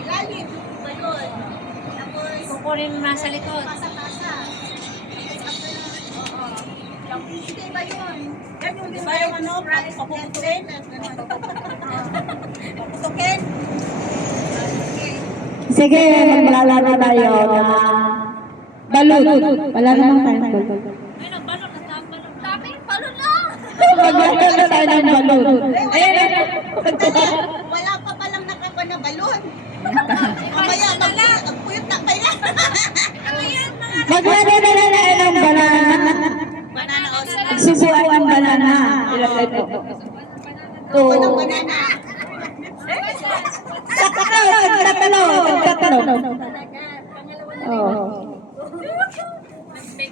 Ilalim. Balon. Tapos, Kukunin mo nasa likod. pasa-pasa. Oo. Hindi ba yun? Yan yung di ba yung ano, papuputukin? Paputukin? Sige, maglalaro tayo na balon. Wala namang time balon. Ay, nagbalon. Nagbalon. Dami yung balon lang. Maglalaro tayo ng balon. Ayun. Wala pa palang nakapa na balon. Mamaya, ang puyot na pa yan. Maglalaro na tayo ng banana. Banana o Susuan ang banana. Ilalagay ko. Walang banana. Tatalo. Oh.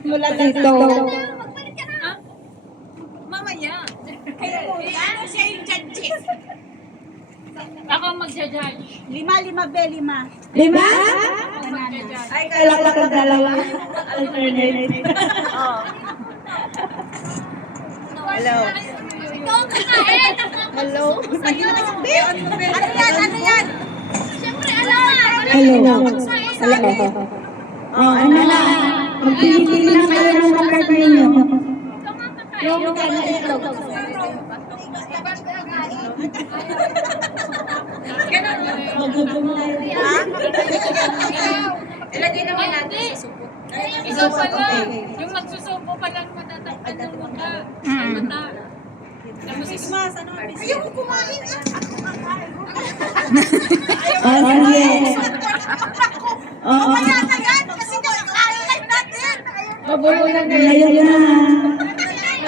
Mula dito. Magbalik ka na. Mamaya. Ano siya yung judges? Ako magja-judge. Lima, lima. Lima? Banana. Ay, kala ko dalawa. Alternate. Oh. Hello. Ikaw ang kakain. Hello. Hindi na kasi Bill. Ano yan? Ano yan? Siyempre, alam na. Hello. Hello. Oh, ano na? Magpili na kayo ng card ninyo. Yung itlog. Magugong tayo. Ilagay naman natin sa supo. Ikaw pala. Yung magsusupo pa lang matatakpan ng mata. Sa mata. Tapos ismas, ano? Ayaw mo kumain. Oh, sige. Oo. Kaya na yan. Kasi nakakain natin. Ngayon na.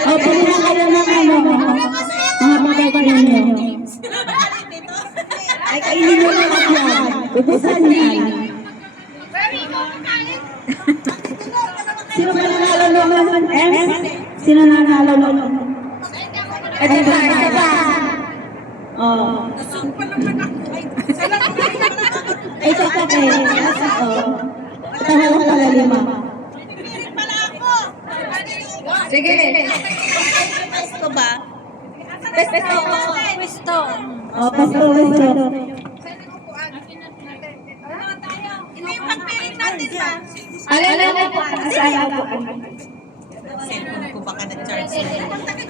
O, pili na kayo ng ano. Mga bagay ninyo. Ay, kainin nyo na lang yan. Ubusan yan. Sino ba nanalo naman? Sino nanalo naman? Ito ba? Oh. Ito ka kayo. Oh. Tahalang pala lima. Sige. Pesto ba? Pwesto. Oh, pasto. Ito yung pagpiling natin ba? Alala po. Asala po. Cellphone ko baka na-charge.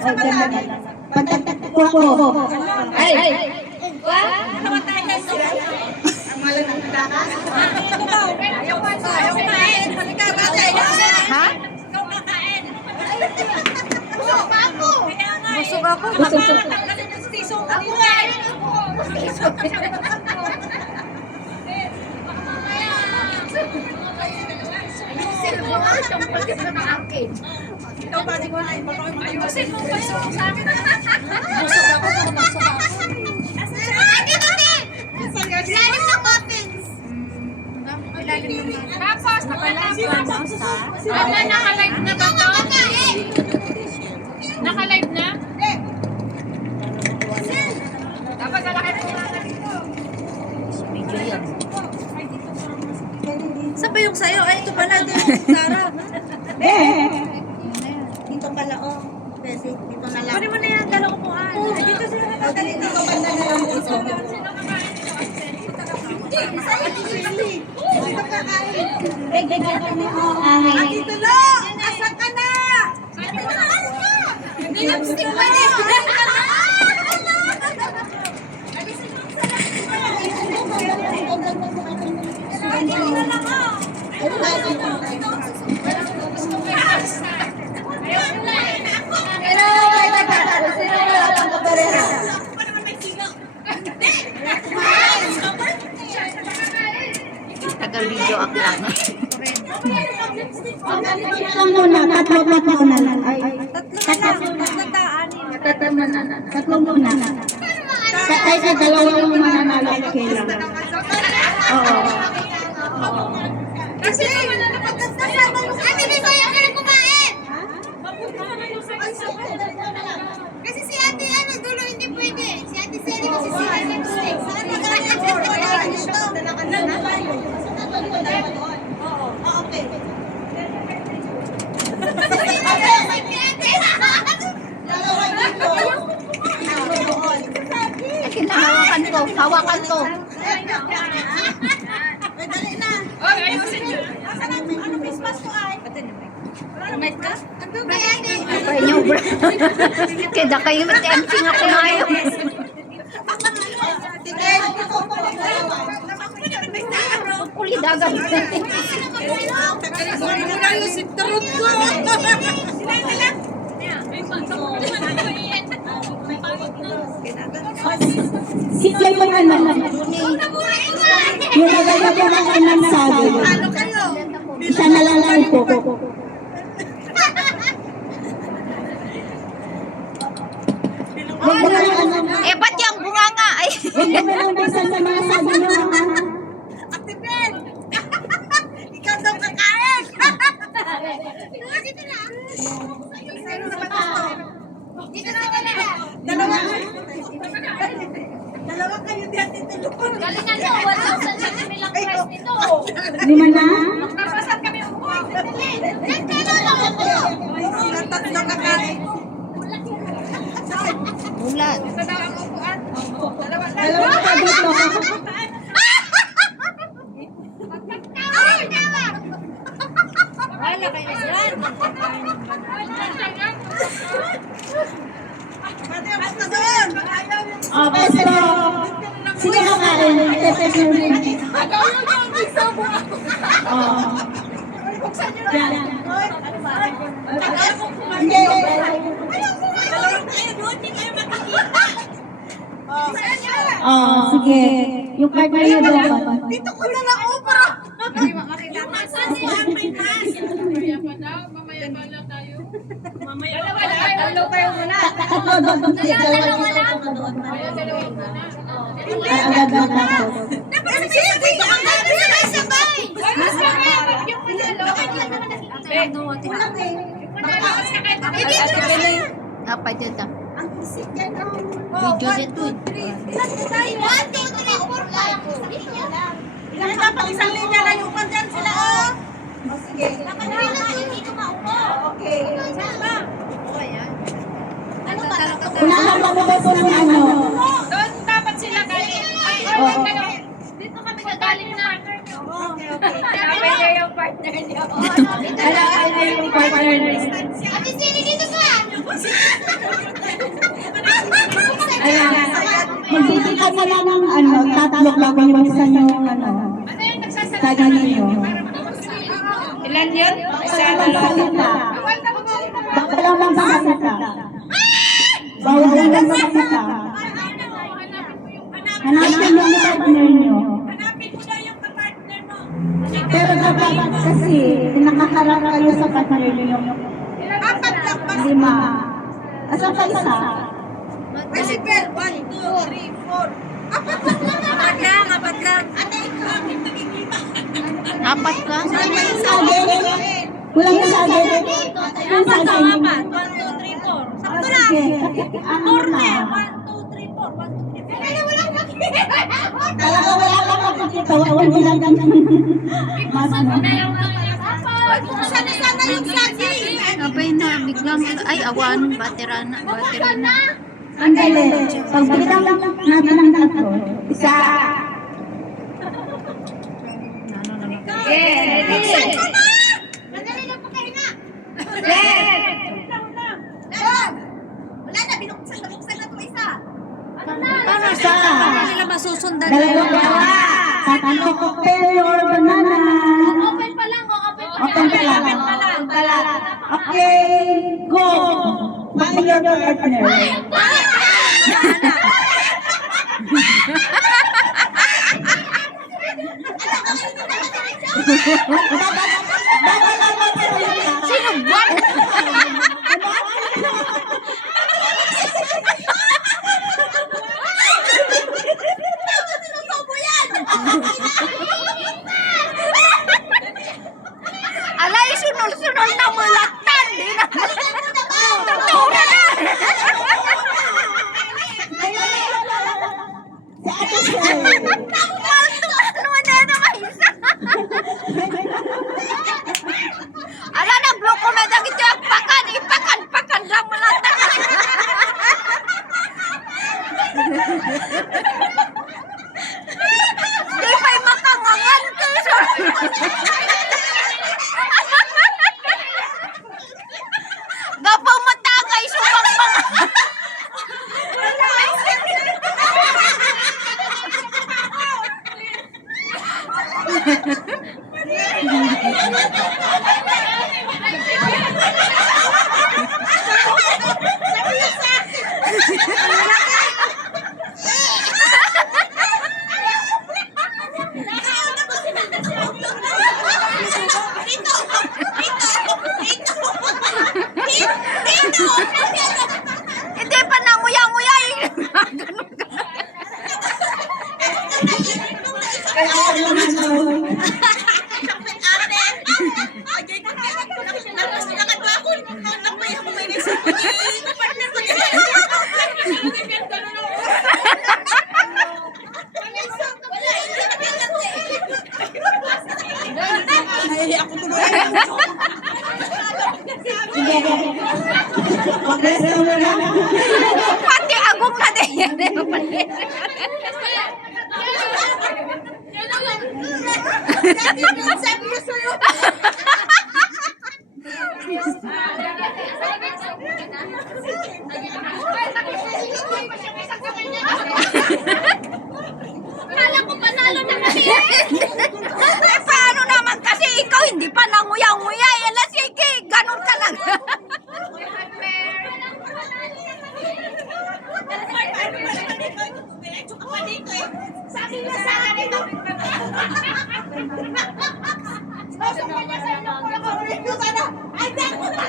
Oh, dyan na lang. Pagtagpo ko. Ay! Naman tayo sila. Ang malang ng dakas. Ayaw kumain. Halika, bagay. Ha? Ikaw kakain. Busog pa ako. Busog ako. Ako nga. Ikaw pa din ko na. Ayusin mo pa yung sa akin. Busog ako. Busog ako. Ilalim ng muffins. Tapos, nakalive na ba to? Naka-live na? Dapat nalaki na Saan ba yung sayo? Ay, ito pala. Ito yung Sarah. Dito pala, oh. Pwede, dito na lang. Pwede mo na yan, dalawa upuan. Dito sila nakatali. Dito banda na lang dito. Dito kakain. Dito lang! Asan ka na? Hindi lipstick pa niya. Taga-video ako lang. Tatlo na lang. Ay, Tatlo na lang. tatlo muna. Pero mga Kahit na dalawa yung mananalo, okay lang. Oo. Kasi wala na pagkasama yung ate, may kaya ka rin kumain! Kasi si ate, ano, dulo hindi pwede. Si ate Sally kasi sila yung steak. Saan na kaya ito? Okay. Kinahawakan ko, hawakan ko. Dali na. Oh, ayusin niyo. Ano Christmas ko ay? May ka? Ay, nyo, bro. Kaya kayo mati-empty nga kumayo. Uli dagat. Sila yung ano, yung nagagap ko ng anang sabi. Isa na lang po. Huwag mo lang ano. Eh, ba't yung bunganga? Ay, Huwag mo lang buksan sa mga sabi nyo. Ate Ben! Ikaw daw kakain! dito na. Sino naman ito? Dito na talaga. Dalawa kayo di atin tulungan. Galingan mo, 1,000 lang kami lang price nito. Lima na? Magpapasan kami upo. Yan, kano lang ako. Silang tatlo kakain. Bulat. Ito daw ang upuan. Dalawa lang. Dalawa ka dito. Ay, tawa. Wala kayo dyan. Pwede ako na doon. Oh, pero sino kakain? Ito. Oh. Yan. Hindi. Oh, sige. Yung card na yun dapat. Dito ko na lang opera. Yung magsasi ang may mas. Mamaya pa daw, mamaya pa lang tayo. Mamaya pa lang. Dalawa tayo muna. Tatlo doon. Dalawa lang. Mamaya dalawa muna. Agad na tapos. Dapat sabay ang gabi sabay. Mas kaya yung manalo. Kulang eh. Hindi ko Apa dyan ta? Ang isip dyan ang... Video dito. Ilan po tayo? 1, 2, 3, 4, 5. Ilan dapat isang linya na yung dyan sila oh. O sige. hindi ko maupo. Okay. Ano ba? Unahan pa mo po ng ano. Doon dapat sila galing. Oo. Dito kami gagaling na. Okay, okay. Sabi niya yung partner niya. Alakay na yung partner. Ate Sini, dito ka! Ayan. Magbibigyan na lang ng ano, tatlo lang yung isa yung ano. Ano yung nagsasalita? Sabi ninyo. Ilan yun? Bawal lang magsalita. Bawal lang magsalita. Bawal lang magsalita. Hanapin mo yung partner nyo. Hanapin mo na yung partner mo. Pero dapat kasi nakaharap kayo sa partner nyo. Apat lang ba? 5. Asa pa isa? Ay, si Bel. 1, 2, 3, 4. Apat lang. Apat lang. Ate, ikaw akin nagigima. Apat lang? Kulang yung sabi. Yung sabi. 1, 2, 3, 4. Sakto lang. Corner. 1, 2, 3, 4. 1, 2, 3, 4. Ay, wala Talaga wala lang makikita. Huwag bilang mas Sana sana yung saging. Abay na, biglang, ay, awan, baterana. ang galing. Pagbilang natin ng tatlo. Isa. Ready? Madali lang pagkahinga. Wala na, binuksan na ito isa. Isa. masusundan. Dalawang gawa. Tatlo cocktail or banana. Open pa lang, open pa Open pa lang. Okay, go. Find your partner. Sino ba? Ala na blue comment ang ito yung pakan lang mo lang. Di pa'y makangangan kayo. Gapaw matagay subang mga. Hindi pa nanguya-nguya. Pati agong na din. Kala ko panalo na kasi. Eh, paano naman kasi ikaw hindi pa nanguya-nguya. Ala, sige, ganun ka lang. Sabi niya sa akin ito. Sabi niya sa inyo, ito sana. Ay, dako na.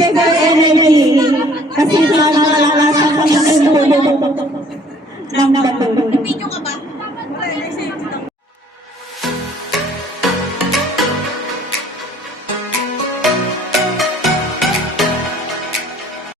Siguro energy. Kasi malalasan ka ng ulo ng bato. Video ka ba?